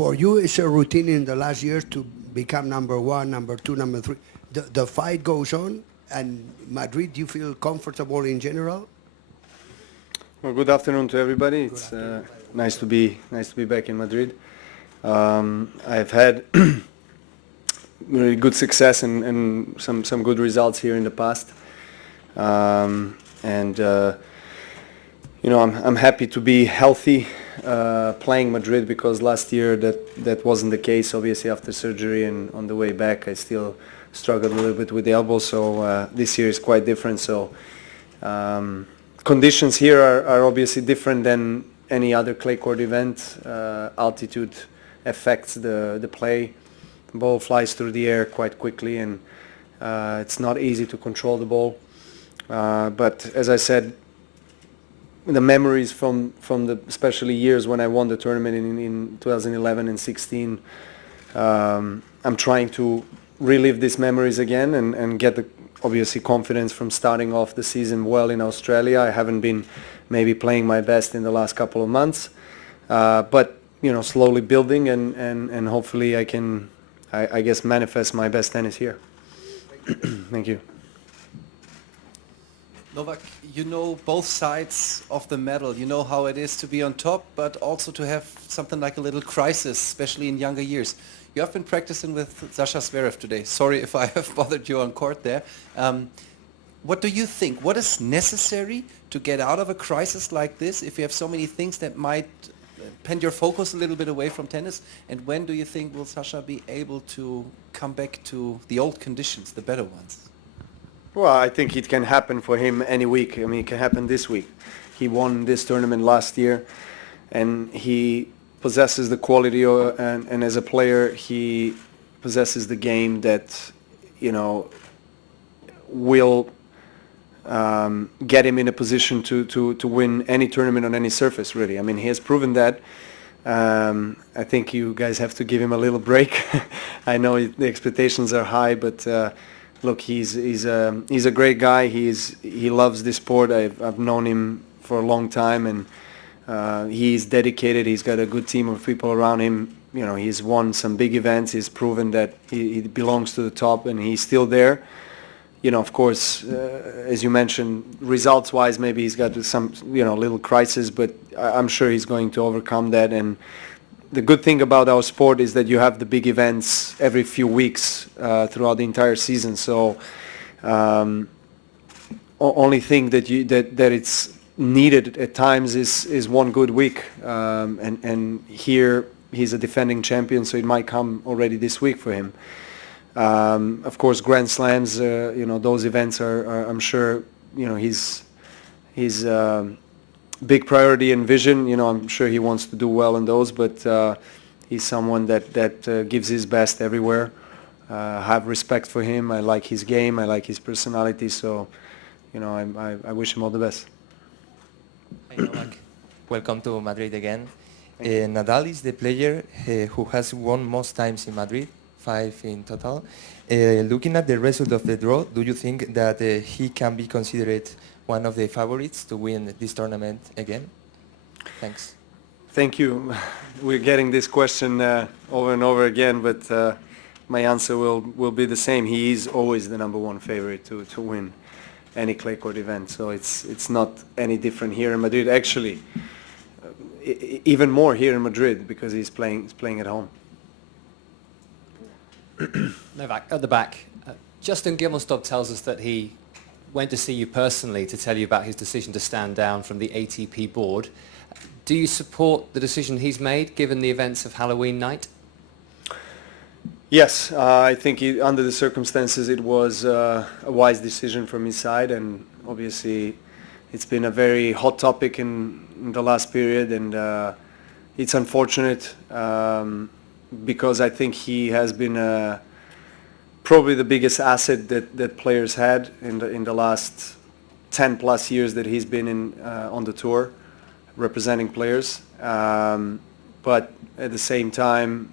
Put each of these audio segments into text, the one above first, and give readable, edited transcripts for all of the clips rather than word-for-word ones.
For you, it's a routine in the last years to become number one, number two, number three. The fight goes on, and Madrid, do you feel comfortable in general? Well, good afternoon to everybody. It's nice to be back in Madrid. I've had really good success and some good results here in the past, I'm happy to be healthy playing Madrid, because last year that wasn't the case. Obviously, after surgery and on the way back, I still struggled a little bit with the elbow. So this year is quite different. So conditions here are obviously different than any other clay court event. Altitude affects the play. The ball flies through the air quite quickly, and it's not easy to control the ball. But as I said, the memories from the especially years when I won the tournament in 2011 and 16, I'm trying to relive these memories again and get the obviously confidence from starting off the season well in Australia. I haven't been maybe playing my best in the last couple of months, but slowly building and hopefully I can, I guess, manifest my best tennis here. Thank you. Novak, you know both sides of the medal. You know how it is to be on top, but also to have something like a little crisis, especially in younger years. You have been practicing with Sasha Zverev today. Sorry if I have bothered you on court there. What do you think? What is necessary to get out of a crisis like this if you have so many things that might bend your focus a little bit away from tennis? And when do you think will Sasha be able to come back to the old conditions, the better ones? Well, I think it can happen for him any week. I mean, it can happen this week. He won this tournament last year, and he possesses the quality, and as a player, he possesses the game that, will get him in a position to win any tournament on any surface, really. I mean, he has proven that. I think you guys have to give him a little break. I know the expectations are high, but look, he's a great guy. He loves this sport. I've known him for a long time, and he's dedicated. He's got a good team of people around him. He's won some big events. He's proven that he belongs to the top, and he's still there. Of course, as you mentioned, results-wise, maybe he's got some, little crisis, but I'm sure he's going to overcome that. And the good thing about our sport is that you have the big events every few weeks throughout the entire season. So, only thing that it's needed at times is one good week. And here he's a defending champion, so it might come already this week for him. Of course, Grand Slams, those events are I'm sure, his big priority and vision. I'm sure he wants to do well in those, but he's someone that gives his best everywhere. I have respect for him. I like his game. I like his personality. So, I wish him all the best. Hi, Novak. Welcome to Madrid again. Nadal is the player who has won most times in Madrid, 5 in total. Looking at the result of the draw, do you think that he can be considered one of the favorites to win this tournament again? Thanks. Thank you. We're getting this question over and over again, but my answer will be the same. He is always the number one favorite to win any clay court event. So it's not any different here in Madrid. Actually, even more here in Madrid because he's playing at home. Novak, at the back, Justin Gimelstob tells us that he went to see you personally to tell you about his decision to stand down from the ATP board. Do you support the decision he's made, given the events of Halloween night? Yes, I think under the circumstances it was a wise decision from his side, and obviously it's been a very hot topic in the last period, and it's unfortunate because I think he has been probably the biggest asset that players had in the last 10 plus years that he's been on the tour representing players. But at the same time,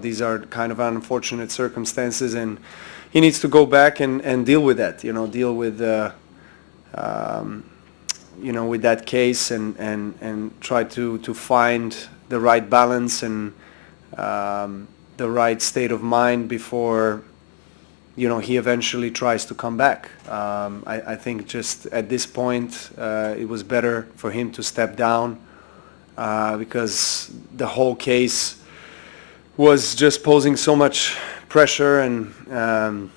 these are kind of unfortunate circumstances, and he needs to go back and deal with that, deal with with that case and try to find the right balance and the right state of mind before, you know, he eventually tries to come back. I think just at this point, it was better for him to step down because the whole case was just posing so much pressure and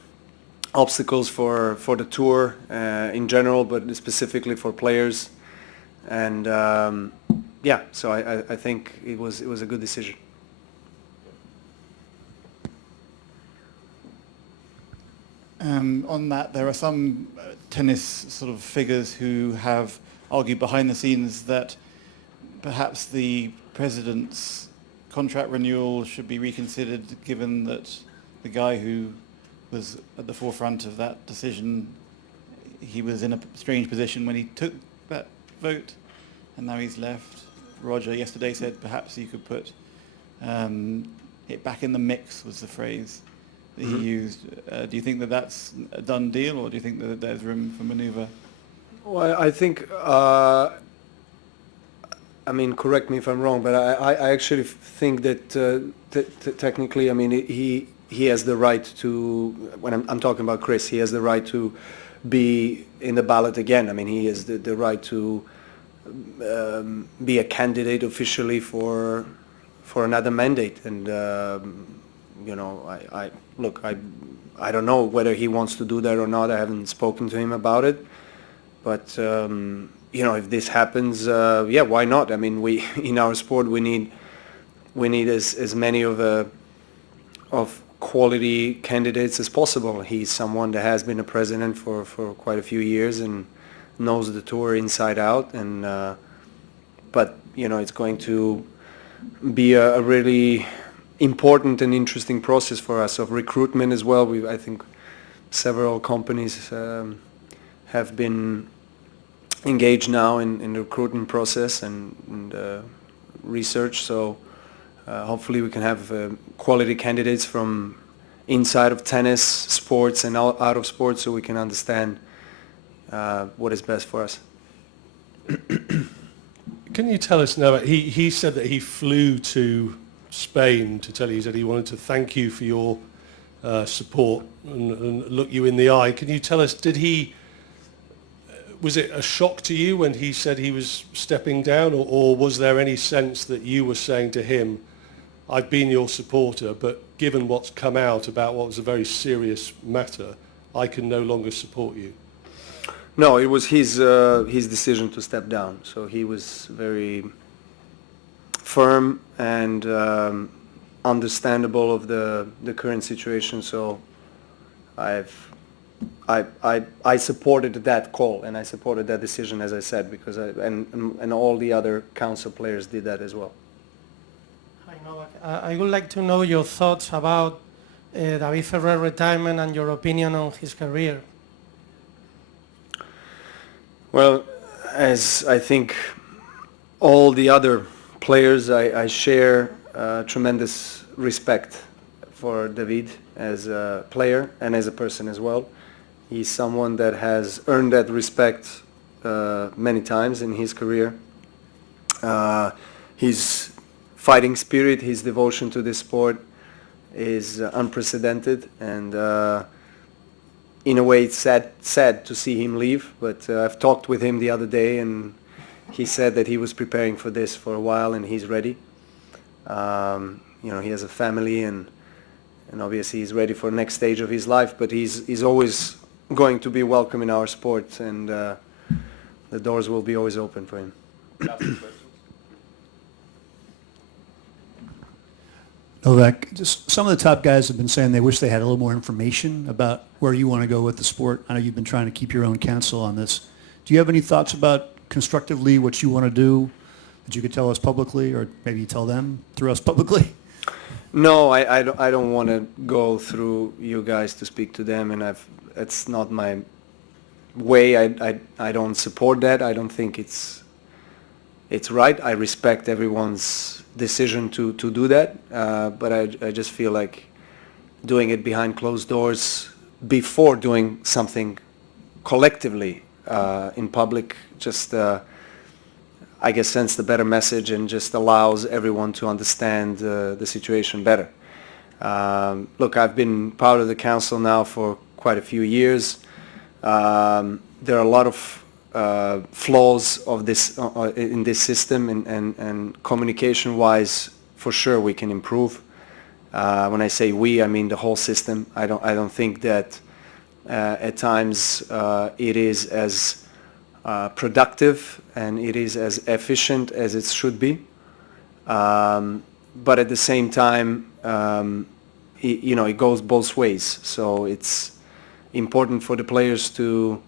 obstacles for the tour in general, but specifically for players. And yeah, so I think it was a good decision. On that, there are some tennis sort of figures who have argued behind the scenes that perhaps the president's contract renewal should be reconsidered, given that the guy who was at the forefront of that decision, he was in a strange position when he took that vote, and now he's left. Roger yesterday said perhaps you could put it back in the mix, was the phrase that he used. Do you think that that's a done deal, or do you think that there's room for manoeuvre? Well, I think, I mean, correct me if I'm wrong, but I actually think that technically, I mean, he has the right to, when I'm talking about Chris, he has the right to be in the ballot again. I mean, he has the right to be a candidate officially for another mandate. And, you know, I don't know whether he wants to do that or not. I haven't spoken to him about it. But, you know, if this happens, yeah, why not? I mean, we in our sport, we need as many of quality candidates as possible. He's someone that has been a president for quite a few years and knows the tour inside out. And but, you know, it's going to be a really important and interesting process for us of recruitment as well. I think several companies have been engaged now in the recruitment process and research. So hopefully we can have quality candidates from inside of tennis, sports, and out of sports, so we can understand what is best for us. Can you tell us, Noah, he said that he flew to Spain to tell you that he wanted to thank you for your support and look you in the eye. Can you tell us, was it a shock to you when he said he was stepping down, or was there any sense that you were saying to him, I've been your supporter, but given what's come out about what was a very serious matter, I can no longer support you? No, it was his decision to step down. So he was very firm and understandable of the current situation. So I supported that call and I supported that decision, as I said, because and all the other council players did that as well. Hi, Novak. I would like to know your thoughts about David Ferrer's retirement and your opinion on his career. Well, as I think all the other players, I share tremendous respect for David as a player and as a person as well. He's someone that has earned that respect many times in his career. His fighting spirit, his devotion to this sport is unprecedented, and in a way it's sad to see him leave, but I've talked with him the other day and he said that he was preparing for this for a while and he's ready. You know, he has a family and obviously he's ready for the next stage of his life, but he's always going to be welcome in our sport, and the doors will be always open for him. Novak, just some of the top guys have been saying they wish they had a little more information about where you want to go with the sport. I know you've been trying to keep your own counsel on this. Do you have any thoughts about constructively what you want to do that you could tell us publicly, or maybe you tell them through us publicly? No, I don't want to go through you guys to speak to them, and it's not my way. I don't support that. I don't think it's right. I respect everyone's decision to do that, but I just feel like doing it behind closed doors before doing something collectively in public, just I guess, sends the better message and just allows everyone to understand the situation better. Look, I've been part of the council now for quite a few years. There are a lot of flaws of this in this system, and communication-wise, for sure we can improve. When I say we, I mean the whole system. I don't think that at times it is as productive and it is as efficient as it should be. But at the same time, it goes both ways. So it's important for the players to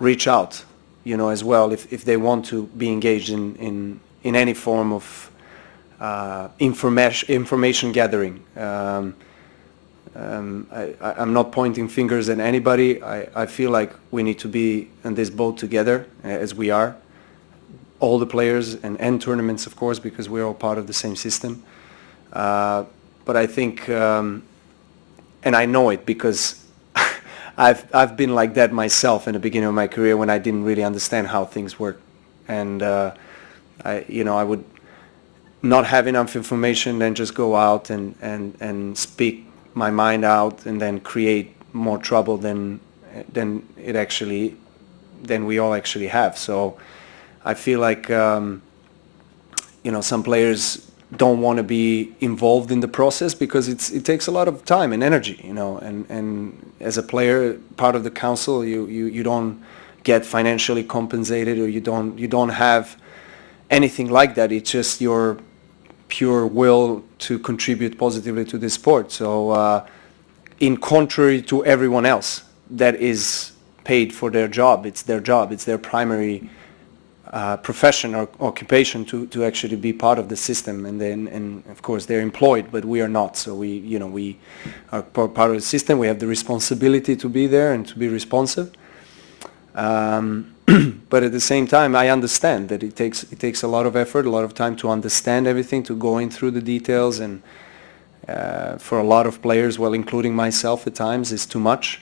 reach out, as well, if they want to be engaged in any form of information gathering. I'm not pointing fingers at anybody. I feel like we need to be in this boat together, as we are, all the players and tournaments, of course, because we're all part of the same system. But I think, and I know it because I've been like that myself in the beginning of my career when I didn't really understand how things work, and I would not have enough information, then just go out and speak my mind out, and then create more trouble than we all actually have. So I feel like some players don't want to be involved in the process because it takes a lot of time and energy, and as a player, part of the council, you don't get financially compensated, or you don't have anything like that. It's just your pure will to contribute positively to the sport. So in contrary to everyone else that is paid for their job, it's their primary profession or occupation to actually be part of the system, and of course they're employed, but we are not. So we are part of the system. We have the responsibility to be there and to be responsive. But at the same time, I understand that it takes a lot of effort, a lot of time to understand everything, to go in through the details, and for a lot of players, well, including myself at times, is too much.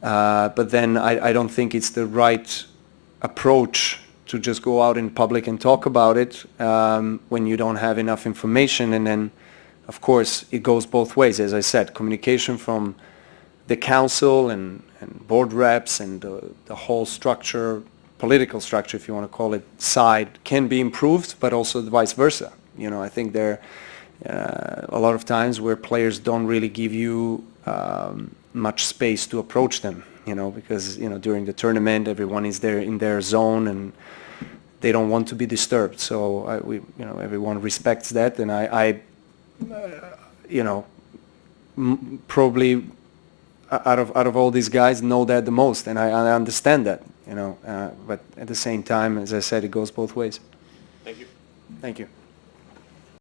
But then I don't think it's the right approach to just go out in public and talk about it when you don't have enough information. And then, of course, it goes both ways. As I said, communication from the council and board reps and the whole structure, political structure, if you want to call it, side can be improved, but also vice versa. I think there are a lot of times where players don't really give you much space to approach them, because during the tournament everyone is there in their zone and they don't want to be disturbed. So everyone respects that, and I probably out of all these guys know that the most, and I understand that, but at the same time, as I said, it goes both ways. Thank you. Thank you.